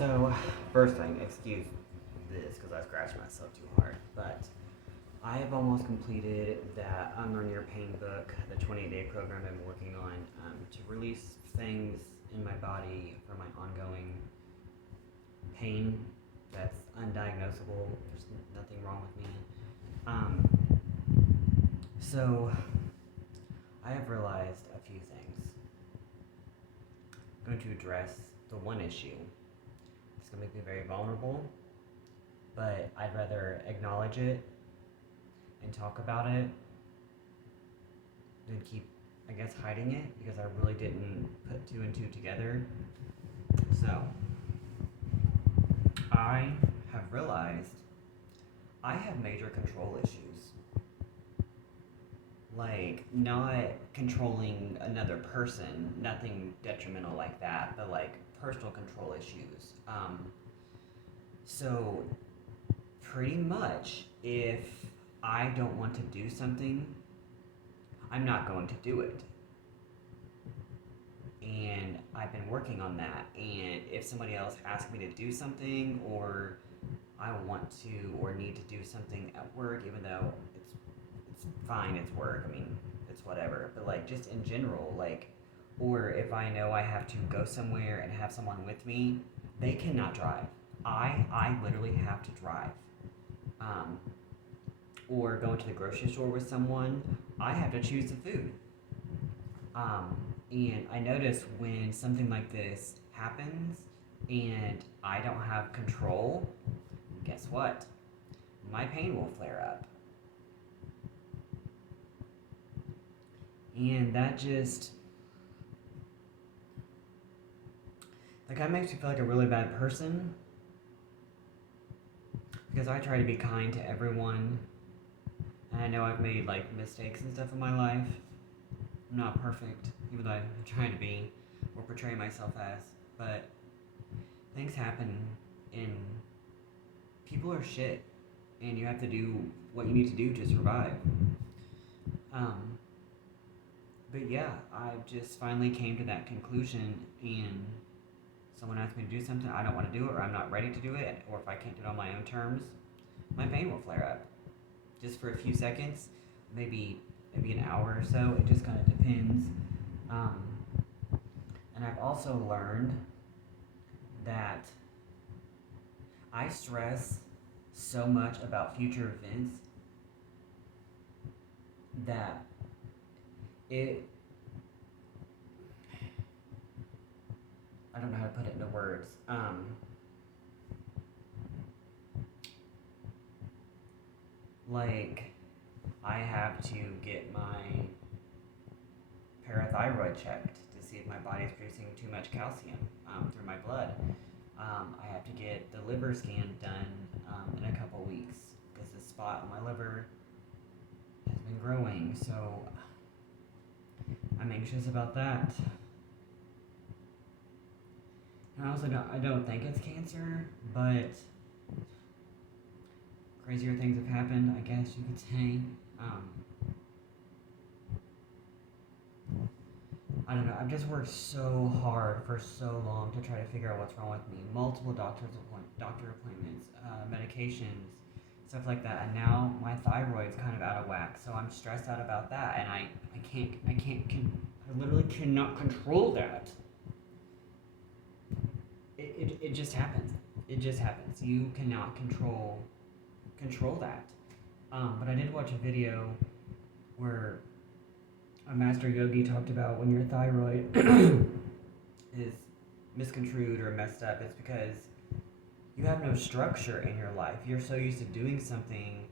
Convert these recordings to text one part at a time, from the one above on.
So, first thing, excuse this because I scratched myself too hard, but I have almost completed that Unlearn Your Pain book, the 20-day program I've been working on to release things in my body for my ongoing pain that's undiagnosable. There's nothing wrong with me. So, I have realized a few things. I'm going to address the one issue. It's going to make me very vulnerable, but I'd rather acknowledge it and talk about it than keep, I guess, hiding it because I really didn't put two and two together. So, I have realized I have major control issues. Like, not controlling another person, nothing detrimental like that, but like personal control issues. So, pretty much, if I don't want to do something, I'm not going to do it. And I've been working on that. And if somebody else asks me to do something, or I want to or need to do something at work, even though it's fine, it's work. I mean, it's whatever. But like just in general, like, or if I know I have to go somewhere and have someone with me, they cannot drive. I literally have to drive. Or going to the grocery store with someone, I have to choose the food. And I notice when something like this happens and I don't have control, guess what? My pain will flare up. And that just, like, that makes me feel like a really bad person because I try to be kind to everyone. And I know I've made like mistakes and stuff in my life. I'm not perfect, even though I'm trying to be or portray myself as. But things happen and people are shit. And you have to do what you need to do to survive. But yeah, I just finally came to that conclusion, and someone asks me to do something, I don't want to do it, or I'm not ready to do it, or if I can't do it on my own terms, my pain will flare up. Just for a few seconds, maybe an hour or so. It just kind of depends. And I've also learned that I stress so much about future events that it, I don't know how to put it into words. Like, I have to get my parathyroid checked to see if my body's producing too much calcium through my blood. I have to get the liver scan done in a couple weeks because the spot on my liver has been growing, so I'm anxious about that. And I don't think it's cancer, but crazier things have happened, I guess you could say. I don't know. I've just worked so hard for so long to try to figure out what's wrong with me. Multiple doctor appointments, medications, stuff like that. And now my thyroid's kind of out of whack, so I'm stressed out about that. And I literally cannot control that. It just happens. It just happens. You cannot control that. But I did watch a video where a master yogi talked about when your thyroid is misconstrued or messed up, it's because you have no structure in your life. You're so used to doing something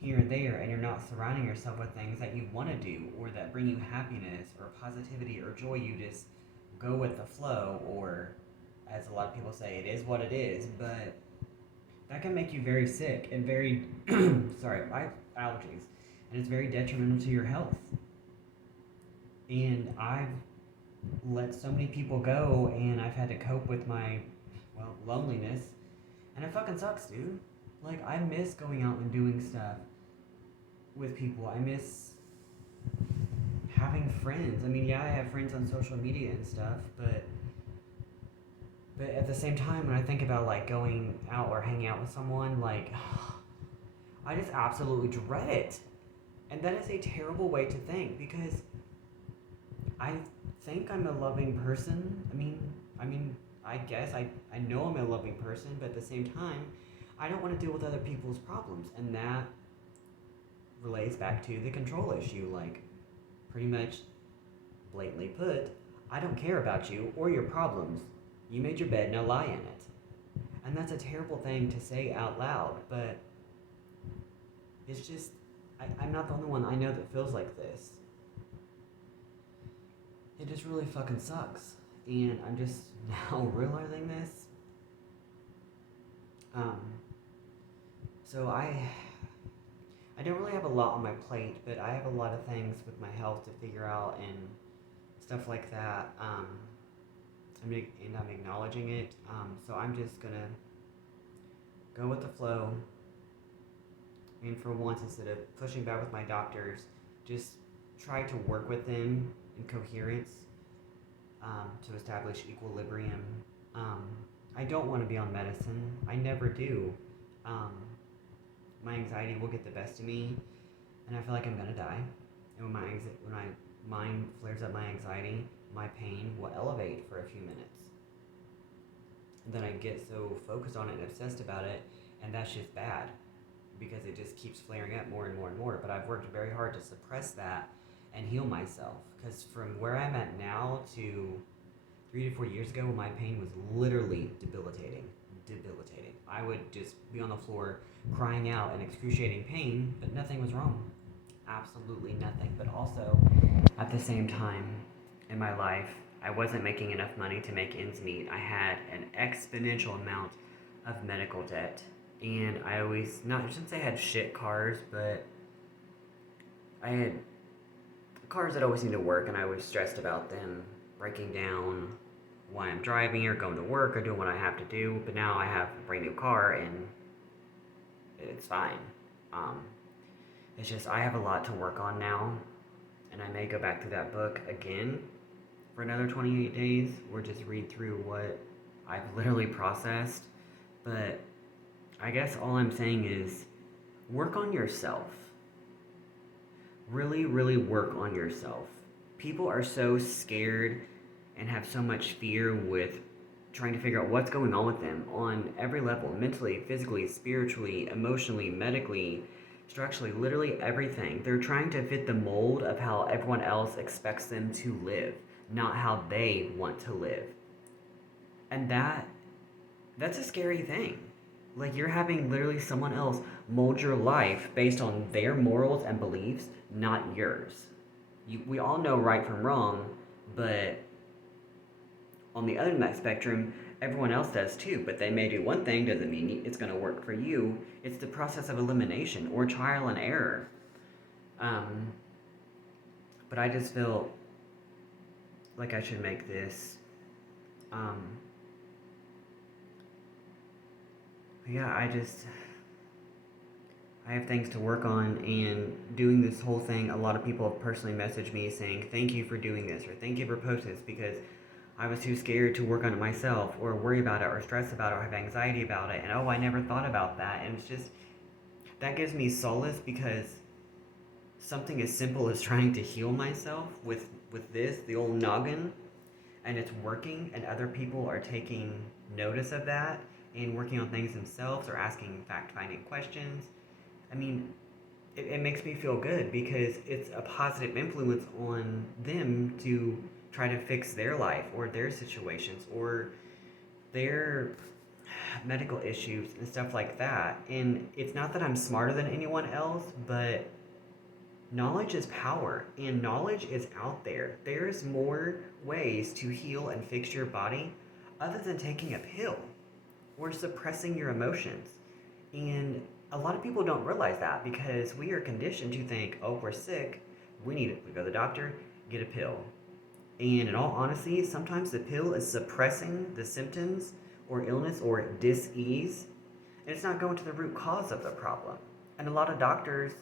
here and there, and you're not surrounding yourself with things that you want to do or that bring you happiness or positivity or joy. You just go with the flow, or as a lot of people say, it is what it is. But that can make you very sick and very, sorry, I have allergies, and it's very detrimental to your health. And I've let so many people go, and I've had to cope with my, loneliness. And it fucking sucks, dude. Like, I miss going out and doing stuff with people. I miss having friends. I mean, yeah, I have friends on social media and stuff, but But at the same time, when I think about like going out or hanging out with someone, like I just absolutely dread it. And that is a terrible way to think because I think I'm a loving person. I guess I know I'm a loving person, but at the same time, I don't want to deal with other people's problems. And that relates back to the control issue. Like, pretty much blatantly put, I don't care about you or your problems. You made your bed, now lie in it. And that's a terrible thing to say out loud, but it's just, I'm not the only one I know that feels like this. It just really fucking sucks. And I'm just now realizing this. Um, so I don't really have a lot on my plate, but I have a lot of things with my health to figure out and stuff like that. And I'm acknowledging it. So I'm just gonna go with the flow. And for once, instead of pushing back with my doctors, just try to work with them in coherence to establish equilibrium. I don't want to be on medicine. I never do. My anxiety will get the best of me, and I feel like I'm gonna die. And when my mind flares up my anxiety, my pain will elevate for a few minutes. And then I get so focused on it and obsessed about it, and that's just bad because it just keeps flaring up more and more and more. But I've worked very hard to suppress that and heal myself. Because from where I'm at now to 3 to 4 years ago, my pain was literally debilitating. Debilitating. I would just be on the floor crying out in excruciating pain, but nothing was wrong. Absolutely nothing. But also, at the same time in my life, I wasn't making enough money to make ends meet. I had an exponential amount of medical debt. And I shouldn't say I had shit cars, but I had cars that always need to work, and I was stressed about them breaking down while I'm driving or going to work or doing what I have to do. But now I have a brand new car, and it's fine. It's just I have a lot to work on now, and I may go back to that book again for another 28 days, or just read through what I've literally processed. But I guess all I'm saying is work on yourself. Really, really work on yourself. People are so scared and have so much fear with trying to figure out what's going on with them on every level, mentally, physically, spiritually, emotionally, medically, structurally, literally everything. They're trying to fit the mold of how everyone else expects them to live, not how they want to live. And that's a scary thing. Like, you're having literally someone else mold your life based on their morals and beliefs, not yours. We all know right from wrong, but on the other end of that spectrum, everyone else does too. But they may do one thing, doesn't mean it's going to work for you. It's the process of elimination or trial and error. But I just feel like I should make this yeah, I have things to work on, and doing this whole thing, a lot of people have personally messaged me saying, thank you for doing this, or thank you for posting this, because I was too scared to work on it myself, or worry about it, or stress about it, or have anxiety about it, and oh, I never thought about that, and it's just, that gives me solace, because something as simple as trying to heal myself with this, the old noggin, and it's working, and other people are taking notice of that, and working on things themselves or asking fact-finding questions. I mean, it makes me feel good because it's a positive influence on them to try to fix their life or their situations or their medical issues and stuff like that. And it's not that I'm smarter than anyone else, but knowledge is power, and knowledge is out there. There's more ways to heal and fix your body other than taking a pill or suppressing your emotions. And a lot of people don't realize that because we are conditioned to think, oh, we're sick, we go to the doctor, get a pill. And in all honesty, sometimes the pill is suppressing the symptoms or illness or dis-ease, and it's not going to the root cause of the problem. And a lot of doctors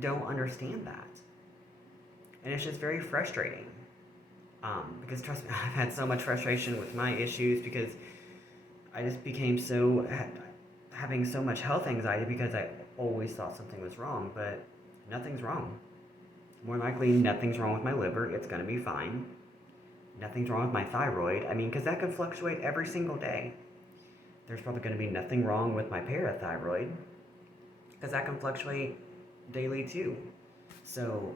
don't understand that. And it's just very frustrating. Because trust me, I've had so much frustration with my issues because I just became having so much health anxiety because I always thought something was wrong, but nothing's wrong. More likely, nothing's wrong with my liver. It's going to be fine. Nothing's wrong with my thyroid. I mean, because that can fluctuate every single day. There's probably going to be nothing wrong with my parathyroid because that can fluctuate daily too. So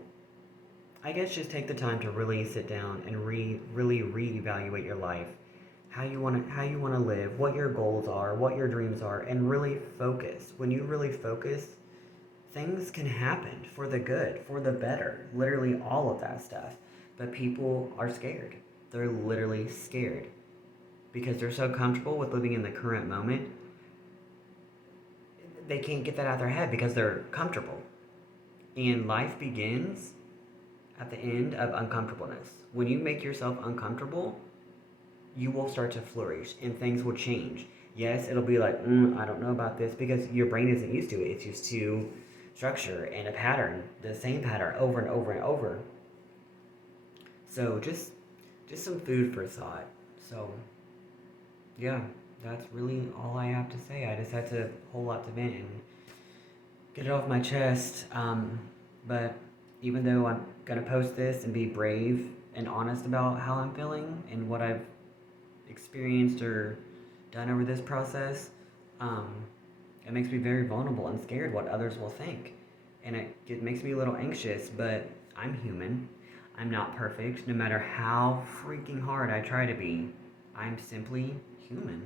I guess just take the time to really sit down and really reevaluate your life, how you want to live, what your goals are, what your dreams are, and really focus. When you really focus, things can happen for the good, for the better, literally all of that stuff. But people are scared. They're literally scared because they're so comfortable with living in the current moment. They can't get that out of their head because they're comfortable. And life begins at the end of uncomfortableness. When you make yourself uncomfortable, you will start to flourish and things will change. Yes, it'll be like, I don't know about this because your brain isn't used to it. It's used to structure and a pattern, the same pattern over and over and over. So just some food for thought. So yeah, that's really all I have to say. I just had to whole lot to vent and get it off my chest. But even though I'm gonna post this and be brave and honest about how I'm feeling and what I've experienced or done over this process, it makes me very vulnerable and scared what others will think. And it makes me a little anxious, but I'm human. I'm not perfect, no matter how freaking hard I try to be. I'm simply human.